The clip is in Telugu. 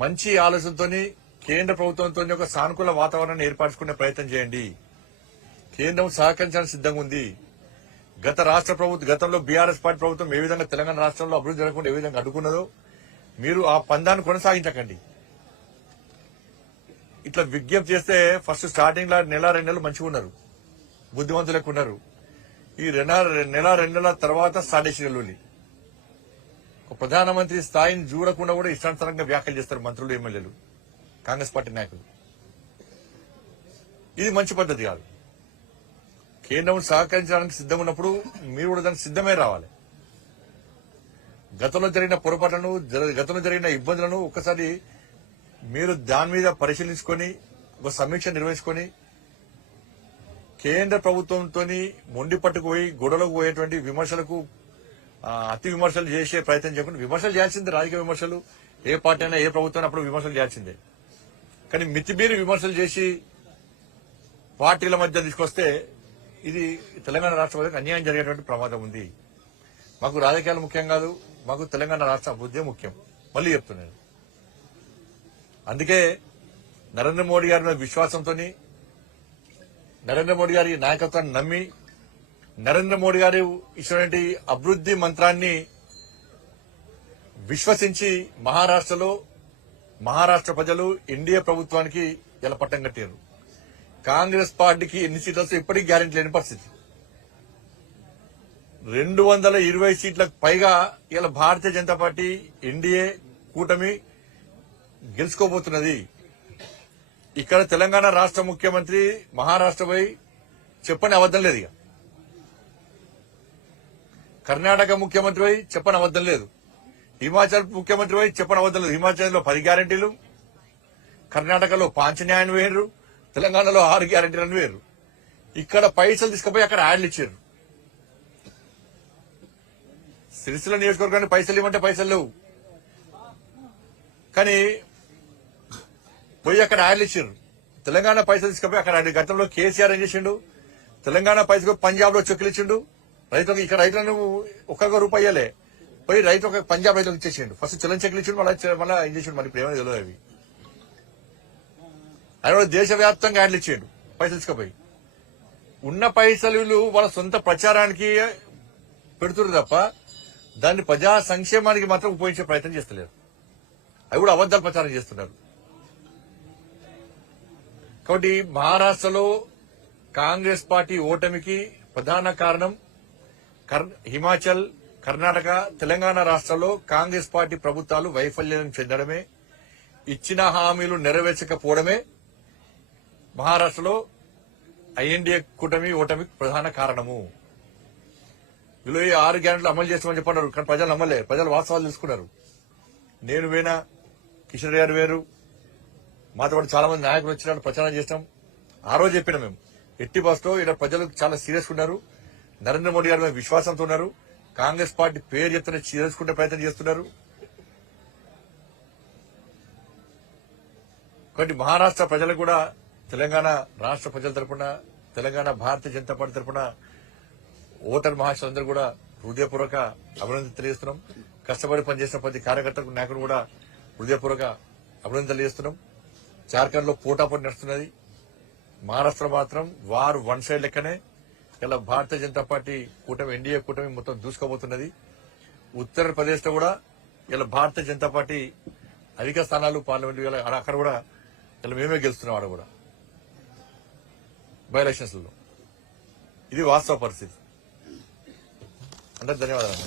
మంచి ఆలోచనతో కేంద్ర ప్రభుత్వంతో ఒక సానుకూల వాతావరణాన్ని ఏర్పరచుకునే ప్రయత్నం చేయండి. కేంద్రం సహకరించడానికి సిద్దంగా ఉంది. గతంలో బీఆర్ఎస్ పార్టీ ప్రభుత్వం ఏ విధంగా తెలంగాణ రాష్ట్రంలో అభివృద్ధి జరగకుండా ఏ విధంగా అడ్డుకున్నదో మీరు ఆ పందాన్ని కొనసాగించకండి. ఇట్లా విజ్ఞప్తి చేస్తే ఫస్ట్ స్టార్టింగ్ నెల 2 నెలలు మంచిగా ఉన్నారు, బుద్ధిమంతులకు ఉన్నారు. ఈ నెల 2 నెలల తర్వాత స్టార్ట్ చేసిన ఒక ప్రధానమంత్రి స్థాయిని చూడకుండా కూడా ఇష్టానుసారంగా వ్యాఖ్యలు చేస్తారు మంత్రులు, ఎమ్మెల్యేలు, కాంగ్రెస్ పార్టీ నాయకులు. ఇది మంచి పద్ధతి కాదు. కేంద్రం సహకరించడానికి సిద్ధంగా ఉన్నప్పుడు మీరు కూడా దానికి సిద్ధమే రావాలి. గతంలో జరిగిన పొరపాట్లను, గతంలో జరిగిన ఇబ్బందులను ఒక్కసారి మీరు దాని మీద పరిశీలించుకొని ఒక సమీక్ష నిర్వహించుకొని కేంద్ర ప్రభుత్వంతో మొండి పట్టుకుపోయి గొడవలకు పోయేటువంటి విమర్శలకు అతి విమర్శలు చేసే ప్రయత్నం చేయకుండా విమర్శలు చేయాల్సిందే. రాజకీయ విమర్శలు ఏ పార్టీ అయినా ఏ ప్రభుత్వం అప్పుడు విమర్శలు చేయాల్సిందే. కానీ మితిమీరి విమర్శలు చేసి పార్టీల మధ్య తీసుకొస్తే ఇది తెలంగాణ రాష్ట్ర ప్రజలకు అన్యాయం జరిగేటువంటి ప్రమాదం ఉంది. మాకు రాజకీయాలు ముఖ్యం కాదు, మాకు తెలంగాణ రాష్ట్ర అభివృద్ధి ముఖ్యం. మళ్లీ చెప్తున్నాను. అందుకే నరేంద్ర మోడీ గారి మీద విశ్వాసంతో, నరేంద్ర మోడీ గారి నాయకత్వాన్ని నమ్మి, నరేంద్ర మోడీ గారు ఇచ్చినటువంటి అభివృద్ధి మంత్రాన్ని విశ్వసించి మహారాష్ట్ర ప్రజలు ఎన్డీఏ ప్రభుత్వానికి ఇలా పట్టం కట్టారు. కాంగ్రెస్ పార్టీకి ఎన్ని సీట్లు వస్తే ఇప్పటికీ గ్యారెంటీ లేని పరిస్థితి. 220 సీట్లకు పైగా ఇలా భారతీయ జనతా పార్టీ ఎన్డీఏ కూటమి గెలుచుకోబోతున్నది. ఇక్కడ తెలంగాణ రాష్ట్ర ముఖ్యమంత్రి మహారాష్ట్ర పోయి చెప్పని అబద్దం లేదు. ఇక కర్ణాటక ముఖ్యమంత్రి పోయి చెప్పని అబద్దం లేదు. హిమాచల్ ముఖ్యమంత్రి పోయి చెప్పని అబద్దం లేదు. హిమాచల్లో 10 గ్యారెంటీలు, కర్ణాటకలో 5 న్యాయం వేరు, తెలంగాణలో 6 గ్యారెంటీలను వేరు. ఇక్కడ పైసలు తీసుకుపోయి అక్కడ యాడ్లు ఇచ్చారు. సిరిసిల్ల నియోజకవర్గానికి పైసలు ఇవ్వమంటే పైసలు లేవు, కానీ పోయి అక్కడ యాడ్లు ఇచ్చారు. తెలంగాణ పైసలు తీసుకుపోయి అక్కడ గతంలో కేసీఆర్ ఏం చేసిండు, తెలంగాణ పైసలు పంజాబ్ లో చెక్కులు ఇచ్చిండు రైతులకు. ఇక్కడ రైతులను ఒక్క రూపాయి ఇయ్యలే, పోయి రైతు ఒక పంజాబ్ రైతులకు ఇచ్చేసిండు. ఫస్ట్ చलन చెక్కులు ఇచ్చిండు, మళ్ళీ ఏం చేసిండు మరి ప్రేమ తెలియదు. అవి ఆయన దేశవ్యాప్తంగా యాడ్లు ఇచ్చిండు పైసలు తీసుకుపోయి. ఉన్న పైసలు వాళ్ళ సొంత ప్రచారానికి పెడుతున్నారు తప్ప దాన్ని ప్రజా సంక్షేమానికి మాత్రం ఉపయోగించే ప్రయత్నం చేస్తలేరు. అవి కూడా అబద్దాలు ప్రచారం చేస్తున్నారు. కాబట్టి మహారాష్ట్రలో కాంగ్రెస్ పార్టీ ఓటమికి ప్రధాన కారణం హిమాచల్, కర్ణాటక, తెలంగాణ రాష్ట్రాల్లో కాంగ్రెస్ పార్టీ ప్రభుత్వాలు వైఫల్యం చెందడమే, ఇచ్చిన హామీలు నెరవేర్చకపోవడమే మహారాష్ట్రలో ఐఎన్డీఏ కూటమి ఓటమికి ప్రధాన కారణము. వీళ్ళు 6 గ్యారెంటీలు అమలు చేస్తామని చెప్పన్నారు, కానీ ప్రజలు నమ్మలే. ప్రజలు వాస్తవాలు తెలుసుకున్నారు. నేను వేనా, కిషన్ రెడ్డి గారు వేరు, మాతో పాటు చాలా మంది నాయకులు వచ్చినట్టు ప్రచారం చేస్తాం. ఆ రోజు చెప్పిన మేము ఎట్టి బస్లో ఇక్కడ ప్రజలు చాలా సీరియస్ ఉన్నారు, నరేంద్ర మోడీ గారి మీద విశ్వాసంతో ఉన్నారు, కాంగ్రెస్ పార్టీ పేరు చెప్తూనే చేసుకునే ప్రయత్నం చేస్తున్నారు. కాబట్టి మహారాష్ట్ర ప్రజలు కూడా తెలంగాణ రాష్ట్ర ప్రజల తరఫున, తెలంగాణ భారతీయ జనతా పార్టీ తరఫున ఓటర్ మహాశయులందరూ కూడా హృదయపూర్వక అభినందన తెలియజేస్తున్నాం. కష్టపడి పనిచేసిన ప్రతి కార్యకర్తలకు, నాయకులు కూడా హృదయపూర్వక అభినందన తెలియజేస్తున్నాం. జార్ఖండ్ లో పోటాపోటీ నడుస్తున్నది. మహారాష్ట్ర మాత్రం వారు వన్ సైడ్ లెక్కనే ఇలా భారతీయ జనతా పార్టీ కూటమి, ఎన్డీఏ కూటమి మొత్తం దూసుకుపోతున్నది. ఉత్తరప్రదేశ్ లో కూడా ఇలా భారతీయ జనతా పార్టీ అధిక స్థానాలు పార్లమెంట్, అక్కడ కూడా ఇలా మేమే గెలుస్తున్నాం. ఆడ కూడా బై ఎలక్షన్స్ లో ఇది వాస్తవ పరిస్థితి. అందరికి ధన్యవాదాలు.